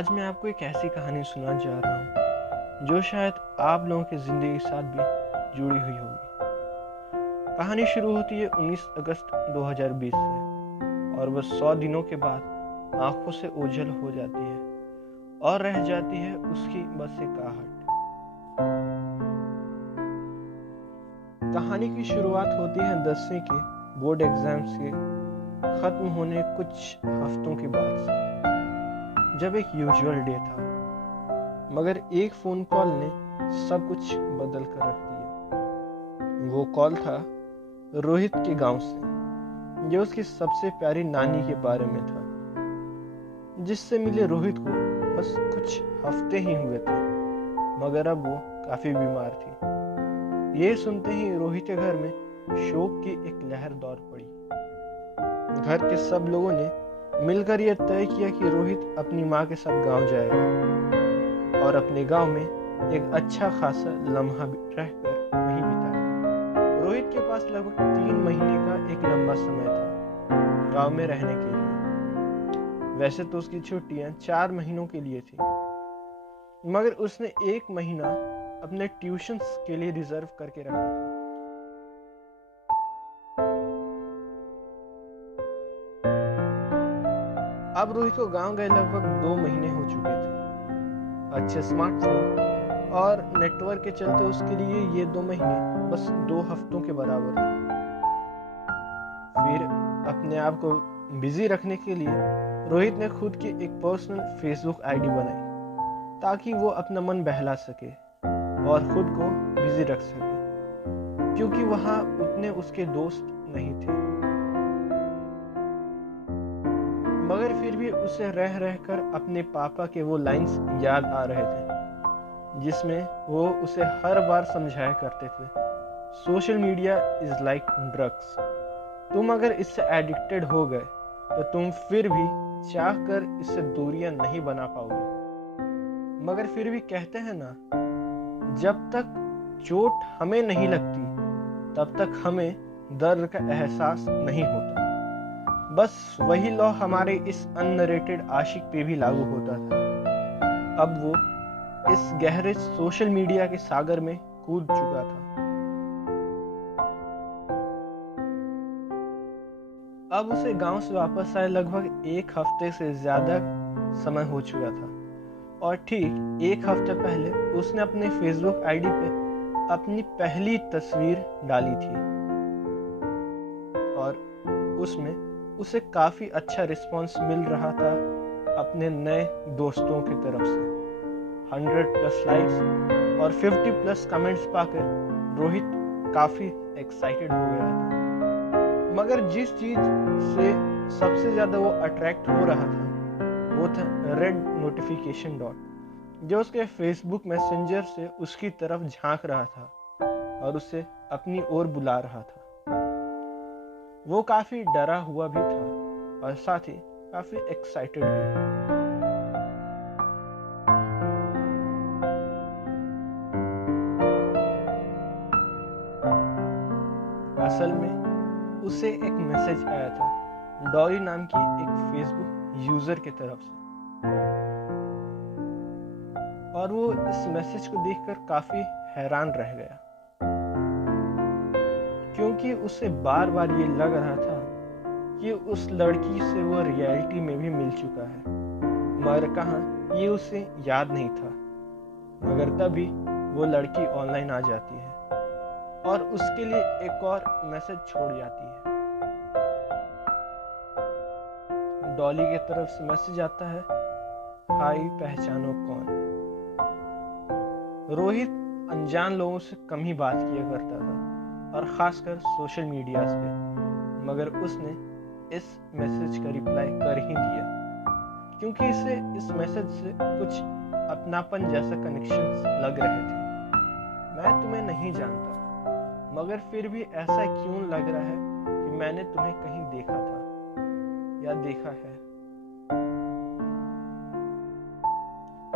आज मैं आपको एक ऐसी कहानी सुनाने जा रहा हूँ जो शायद आप लोगों की ज़िंदगी के साथ भी जुड़ी हुई होगी। कहानी शुरू होती है 19 अगस्त 2020 से और बस 100 दिनों के बाद आंखों से ओझल हो जाती है और रह जाती है उसकी बस एक आहट। कहानी की शुरुआत होती है 10वीं के बोर्ड एग्जाम्स के खत्म होने कुछ हफ्तों के बाद से, जब एक यूजुअल डे था, मगर एक फोन कॉल ने सब कुछ बदल कर रख दिया। वो कॉल था रोहित के गांव से, जो उसकी सबसे प्यारी नानी के बारे में था, जिससे मिले रोहित को बस कुछ हफ्ते ही हुए थे, मगर अब वो काफी बीमार थी। ये सुनते ही रोहित के घर में शोक की एक लहर दौड़ पड़ी। घर के सब लोगों ने मिलकर यह तय किया कि रोहित अपनी माँ के साथ गांव जाएगा और अपने गांव में एक अच्छा खासा लम्हा रहकर वहीं बिताएगा। रोहित के पास लगभग 3 महीने का एक लंबा समय था गांव में रहने के लिए। वैसे तो उसकी छुट्टियां 4 महीनों के लिए थी, मगर उसने 1 महीना अपने ट्यूशन्स के लिए रिजर्व करके रखा था। अब रोहित को गांव गए लगभग 2 महीने हो चुके थे। अच्छे स्मार्टफोन और नेटवर्क के चलते उसके लिए ये 2 महीने बस 2 हफ्तों के बराबर थे। फिर अपने आप को बिजी रखने के लिए रोहित ने खुद की एक पर्सनल फेसबुक आईडी बनाई, ताकि वो अपना मन बहला सके और खुद को बिजी रख सके, क्योंकि वहां उतने उसके दोस्त नहीं थे। मगर फिर भी उसे रह रहकर अपने पापा के वो लाइंस याद आ रहे थे, जिसमें वो उसे हर बार समझाया करते थे, social media is like drugs. तुम अगर इससे एडिक्टेड हो गए तो तुम फिर भी चाह कर इससे दूरियां नहीं बना पाओगे। मगर फिर भी कहते हैं ना, जब तक चोट हमें नहीं लगती तब तक हमें दर्द का एहसास नहीं होता। बस वही लॉ हमारे इस अननरेटेड आशिक पे भी लागू होता था। अब वो इस गहरे सोशल मीडिया के सागर में कूद चुका था। अब उसे गांव से वापस आए लगभग 1 हफ्ते से ज्यादा समय हो चुका था, और ठीक 1 हफ्ते पहले उसने अपने फेसबुक आईडी पे अपनी पहली तस्वीर डाली थी और उसमें उसे काफी अच्छा रिस्पांस मिल रहा था अपने नए दोस्तों की तरफ से। 100+ लाइक्स और 50+ कमेंट्स पाकर रोहित काफी एक्साइटेड हो गया था। मगर जिस चीज से सबसे ज्यादा वो अट्रैक्ट हो रहा था वो था रेड नोटिफिकेशन डॉट, जो उसके फेसबुक मैसेंजर से उसकी तरफ झांक रहा था और उसे अपनी ओर बुला रहा था। वो काफी डरा हुआ भी था और साथ ही काफी एक्साइटेड भी। असल में उसे एक मैसेज आया था डॉली नाम की एक फेसबुक यूजर की तरफ से, और वो इस मैसेज को देखकर काफी हैरान रह गया, क्योंकि उसे बार बार ये लग रहा था कि उस लड़की से वो रियलिटी में भी मिल चुका है, मगर कहाँ ये उसे याद नहीं था। मगर तभी वो लड़की ऑनलाइन आ जाती है और उसके लिए एक और मैसेज छोड़ जाती है। डॉली की तरफ से मैसेज आता है, हाय पहचानो कौन। रोहित अनजान लोगों से कम ही बात किया करता था, और खासकर सोशल मीडिया पे, मगर उसने इस मैसेज का रिप्लाई कर ही दिया, क्योंकि इसे इस मैसेज से कुछ अपनापन जैसा कनेक्शंस लग रहे थे। मैं तुम्हें नहीं जानता, मगर फिर भी ऐसा क्यों लग रहा है कि मैंने तुम्हें कहीं देखा था या देखा है।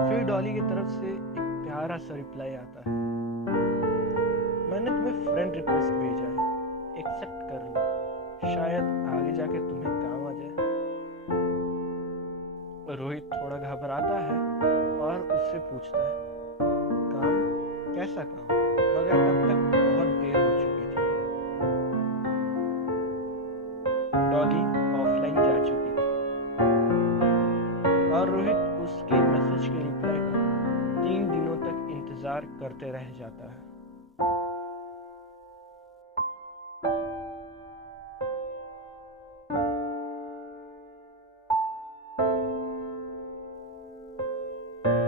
फिर डॉली की तरफ से एक प्यारा सा रिप्लाई आता है, मैंने तुम्हें फ्रेंड रिक्वेस्ट भेजा है, एक्सेप्ट कर लो, शायद आगे जाके तुम्हें काम आ जाए। रोहित थोड़ा घबराता है और उससे पूछता है, काम? कैसा काम? मगर तब तक बहुत देर हो चुकी थी। डॉली ऑफलाइन जा चुकी थी और रोहित उसके मैसेज के रिप्लाई का 3 दिनों तक इंतजार करते रह जाता है।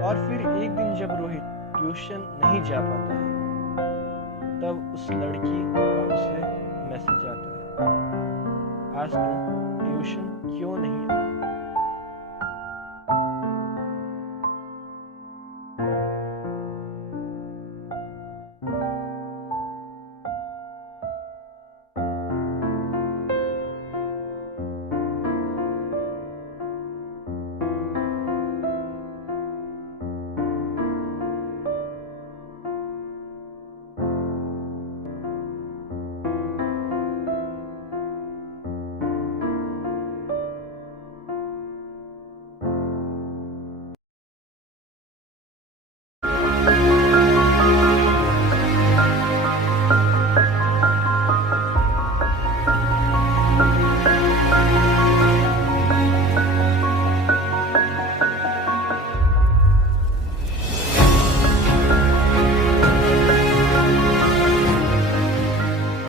और फिर एक दिन जब रोहित ट्यूशन नहीं जा पाता है, तब उस लड़की का उसे मैसेज आता है, आज तुम ट्यूशन क्यों नहीं आई?